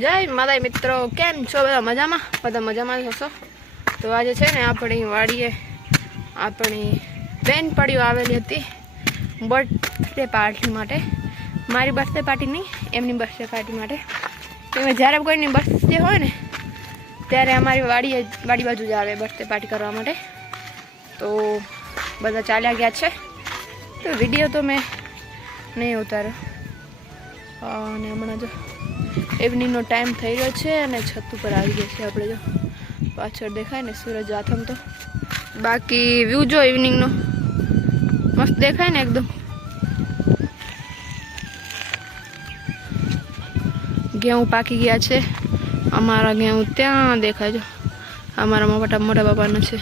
જય માતા મિત્રો, કેમ છો બધા? મજામાં? બધા મજામાં હશો. તો આજે છે ને આપણી વાડીએ આપણી બેનપણીઓ આવેલી હતી બર્થડે પાર્ટી માટે. મારી બર્થડે પાર્ટી નહીં, એમની બર્થડે પાર્ટી માટે. કેમ જ્યારે કોઈની બર્થડે હોય ને ત્યારે અમારી વાડી બાજુ જ આવે બર્થડે પાર્ટી કરવા માટે. તો બધા ચાલ્યા ગયા છે. તો વિડીયો તો મેં નહીં ઉતાર્યો. અને હમણાં જો ઇવનિંગનો ટાઈમ થઈ રહ્યો છે અને છત ઉપર આવી ગયા છે આપણે. જો પાછળ દેખાય ને સૂરજ આથમતો. બાકી વ્યૂ જો ઇવનિંગનો મસ્ત દેખાય ને એકદમ. ઘઉં પાકી ગયા છે. અમારા ઘઉં ત્યાં દેખાય. જો અમારા મોટા બાપાના છે.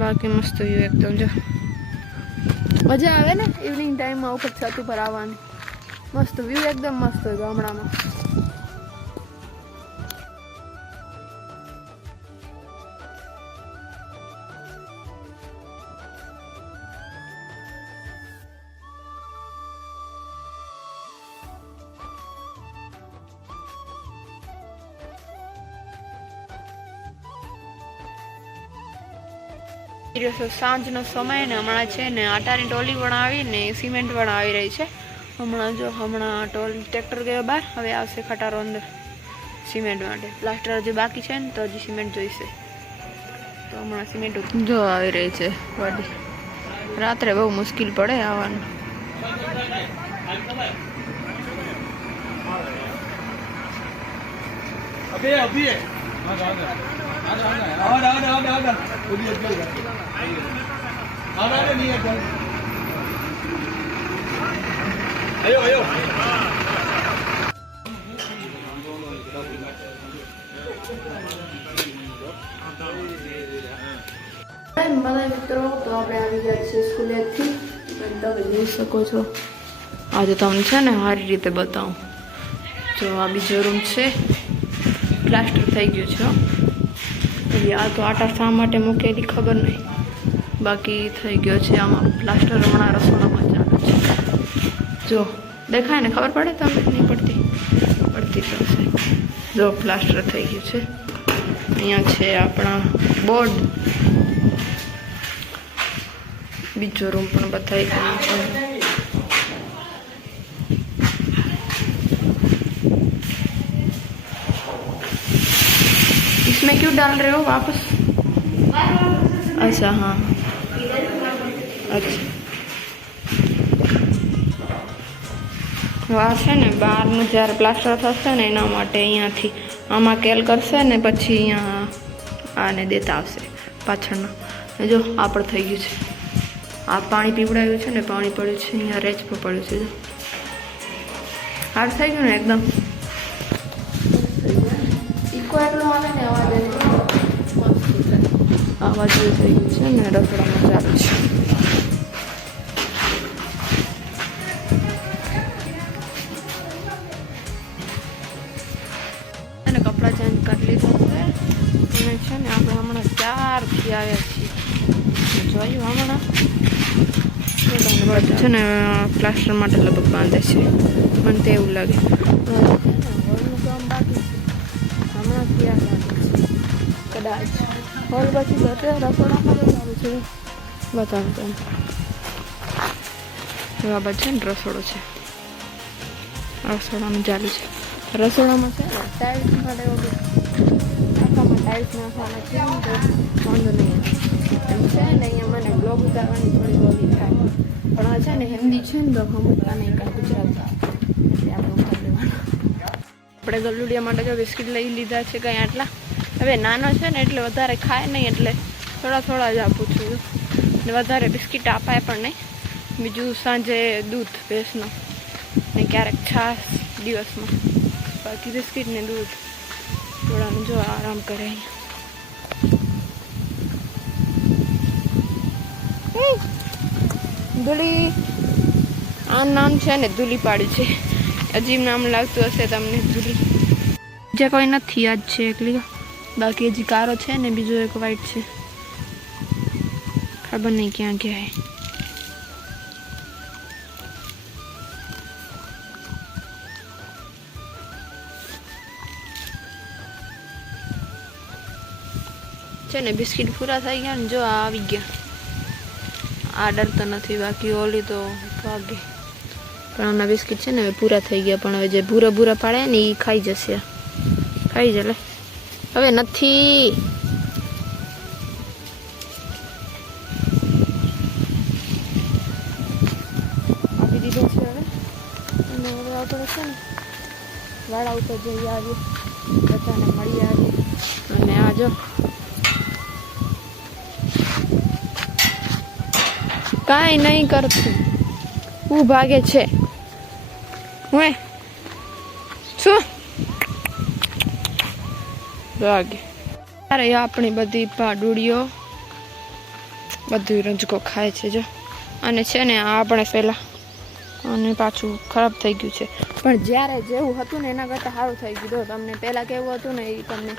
બાકી મસ્ત વ્યૂ એકદમ. જો મજા આવે ને ઇવનિંગ ટાઈમમાં ઉપર છત ઉપર આવવાની. મસ્ત વ્યૂ એકદમ મસ્ત હોય ગામડામાં. સાંજનો સમય ને હમણાં છે ને આટાની ટોલી પણ આવી ને સિમેન્ટ પણ આવી રહી છે. હમણાં ટ્રેક્ટર ગયો બહાર. હવે આવશે ખટારો અંદર સિમેન્ટ માટે. પ્લાસ્ટર હજી બાકી છે ને તો હજી સિમેન્ટ જોઈશે. તો હમણાં સિમેન્ટ જો આવી રહી છે વાડી. રાત્રે બહુ મુશ્કેલ પડે આવવાનું. બધા મિત્રો, તો આપણે આવી ગયા છીએ સ્કૂલેથી. તમે જોઈ શકો છો. આજે તમને છે ને સારી રીતે બતાવું. જો આ બીજો રૂમ છે. પ્લાસ્ટર થઈ ગયું છે. એટલે આ તો આટા શા માટે મૂકેલી ખબર નહીં. બાકી થઈ ગયો છે આમાં પ્લાસ્ટર. હમણાં રસોડામાં ચાલે છે. જો દેખાય ને? ખબર પડે તમને? નહીં પડતી પડશે. જો પ્લાસ્ટર થઈ ગયું છે. અહીંયા છે આપણા બોર્ડ. बीजो रूम पण बताई गई है। इसमें क्यों डाल रहे हो वापस? अच्छा हाँ, अच्छा है ने बहारनु ज्यारे प्लास्टर थशे ने एना माटे अहींयाथी आमां केल करशे ने पछी अहींया आने देता आवशे पाछळना। जो आ पण थई गयुं छे। आ पाणी पीवडाव्युं छे ने पाणी पड्युं छे अहींया रेच पर पड्युं छे। हार्ड थई गयुं ने एकदम इको એટલો આવે ને અવાજ આવાજ થઈ ગયું છે ને રસોડામાં ચાલુ છે। कपड़ा चेंज कर लीधा है આપણે હમણાં 4 થી આવ્યા છીએ। જોયું હમણાં છે ને પ્લાસ્ટર માટે લગભગ બાંધે છે, મને તો એવું લાગે। હોલનું કામ બાકી છે, હમણાં ત્યાં બાંધે છે કદાચ। હોલ પછી રસોડામાં ચાલુ છે, બતાવું તમે। બરાબર છે ને રસોડો છે, રસોડામાં ચાલુ છે। રસોડામાં છે ને ટાઇલ્સ માટે આખામાં ટાઇલ્સ નાખવાના છે, વાંધો નહીં એમ છે ને। અહીંયા મને બ્લોગ ઉતારવાની થોડી બોલી થાય, પણ આ છે ને હિન્દી છે ને તો સમજતા નહીં કાંઈ ગુજરાતી, એટલે આપણે ઉતારી લેવાનું। આપણે ગલુડિયા માટે જો બિસ્કિટ લઈ લીધા છે કંઈ આટલા। હવે નાનો છે ને એટલે વધારે ખાય નહીં, એટલે થોડા થોડા જ આપું છું ને વધારે બિસ્કિટ અપાય પણ નહીં। બીજું સાંજે દૂધ ભેંસનો ને ક્યારેક છાશ દિવસમાં, બાકી બિસ્કિટ ને દૂધ થોડાનું જો આરામ કરે। ધૂલી આ નામ છે ને ધૂલી પાડ્યું છે, અજીબ નામ લાગતું હશે તમને ધૂલી। બીજા કોઈ નથી, આજ છે એકલી, બાકી હજી કારો છે ને બીજો એક વ્હાઈટ છે, ખબર નહીં ક્યાં ગયા હે। છે ને બિસ્કિટ પૂરા થઈ ગયા ને જો આ આવી ગયા. આ ડરતો નથી, બાકી ઓલી તો ભાગે. પણ આમના બિસ્કિટ છે ને હવે પૂરા થઈ ગયા, પણ હવે જે ભૂરા ભૂરા પાડે ને એ ખાઈ જશે. ખાઈ જલે હવે નથી. આપી દીધો છે હવે. અને હવે આપણે છે ને વાળા ઉપર જઈ આવીએ, બધાને મળી આવીએ. અને આ જો કાંઈ નહીં કરતું, હું ભાગે છે. હું શું ભાગે? અરે આપણી બધી પાડુડીઓ બધું રંજકો ખાય છે જો. અને છે ને આપણે પહેલાં અને પાછું ખરાબ થઈ ગયું છે. પણ જ્યારે જેવું હતું ને એના કરતાં સારું થઈ ગયું. તમને પહેલાં કેવું હતું ને એ તમને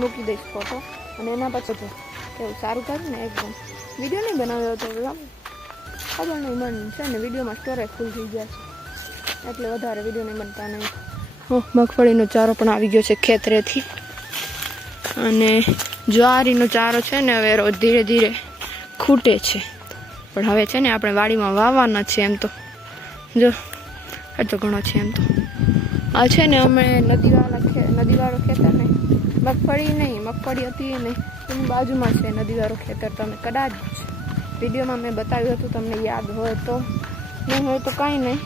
મૂકી દઈશ ફોટો. અને એના પછી તો કેવું સારું કર્યું ને એકદમ. વિડીયો નહીં બનાવ્યો હતો, ખબર નહીં, મન છે ને વિડીયોમાં સ્ટોરેજ ફૂલ થઈ જાય છે એટલે વધારે વિડીયો નહીં બનતા નહીં. મગફળીનો ચારો પણ આવી ગયો છે ખેતરેથી. અને જ્વારીનો ચારો છે ને હવે રોજ ધીરે ધીરે ખૂટે છે. પણ હવે છે ને આપણે વાડીમાં વાવવાના છે. એમ તો જો હજુ ઘણો છે. એમ તો આ છે ને અમે નદીવાળો ખેતર નહીં, મગફળી હતી નહીં, એની બાજુમાં છે નદીવાળો ખેતર. તમે કદાચ વિડીયોમાં મેં બતાવ્યું હતું, તમને યાદ હોય તો, નહીં હોય તો કાંઈ નહીં.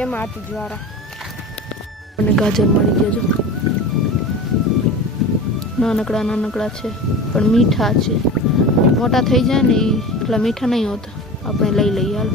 એમાં હતી જ્વારા. અને ગાજર મળી ગયા જો, નાનકડા છે પણ મીઠા છે. મોટા થઈ જાય ને એ એટલા મીઠા નહીં હોતા. આપણે લઈ લઈએ હાલો.